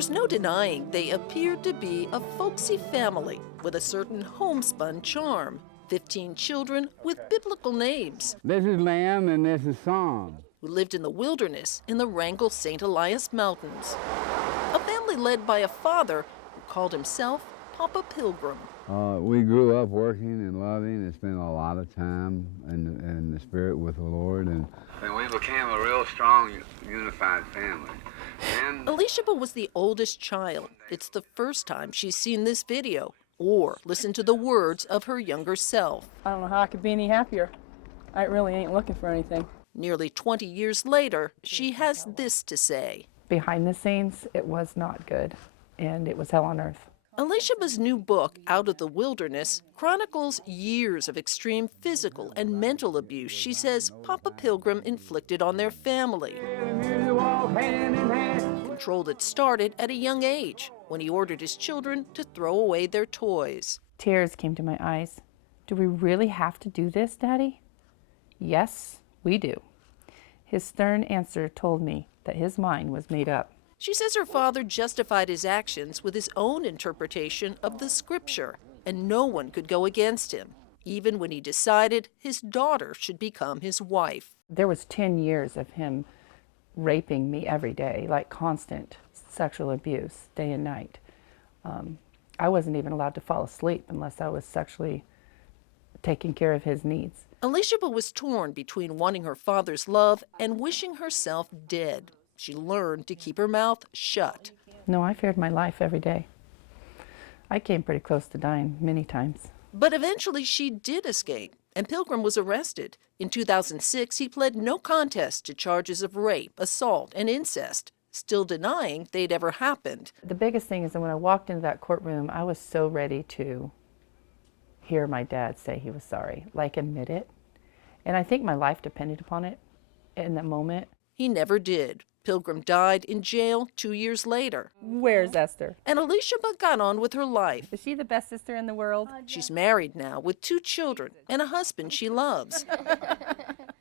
There's no denying they appeared to be a folksy family with a certain homespun charm. 15 children with biblical names. This is Lamb and this is Psalm. Who lived in the wilderness in the Wrangell St. Elias Mountains. A family led by a father who called himself Papa Pilgrim. We grew up working and loving and spent a lot of time in the Spirit with the Lord. And we became a real strong, unified family. Elishaba was the oldest child. It's the first time she's seen this video or listened to the words of her younger self. I don't know how I could be any happier. I really ain't looking for anything. Nearly 20 years later, she has this to say. Behind the scenes, it was not good, and it was hell on earth. Elishaba's new book, Out of the Wilderness, chronicles years of extreme physical and mental abuse she says Papa Pilgrim inflicted on their family. Control that started at a young age, when he ordered his children to throw away their toys. Tears came to my eyes. Do we really have to do this, Daddy? Yes, we do. His stern answer told me that his mind was made up. She says her father justified his actions with his own interpretation of the scripture, and no one could go against him, even when he decided his daughter should become his wife. There was 10 years of him raping me every day, like constant sexual abuse, day and night. I wasn't even allowed to fall asleep unless I was sexually taking care of his needs. Elishaba was torn between wanting her father's love and wishing herself dead. She learned to keep her mouth shut. No, I feared my life every day. I came pretty close to dying many times. But eventually she did escape, and Pilgrim was arrested. In 2006, he pled no contest to charges of rape, assault, and incest, still denying they'd ever happened. The biggest thing is that when I walked into that courtroom, I was so ready to hear my dad say he was sorry, like admit it. And I think my life depended upon it in that moment. He never did. Pilgrim died in jail 2 years later. Where's Esther? And Elishaba got on with her life. Is she the best sister in the world? She's married now with 2 children and a husband she loves.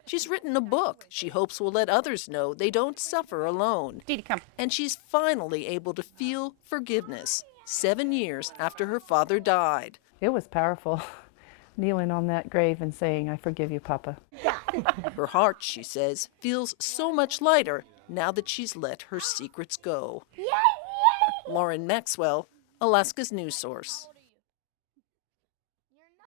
She's written a book she hopes will let others know they don't suffer alone. Didi, come. And she's finally able to feel forgiveness 7 years after her father died. It was powerful, kneeling on that grave and saying, I forgive you, Papa. Her heart, she says, feels so much lighter now that she's let her secrets go. Lauren Maxwell, Alaska's News Source.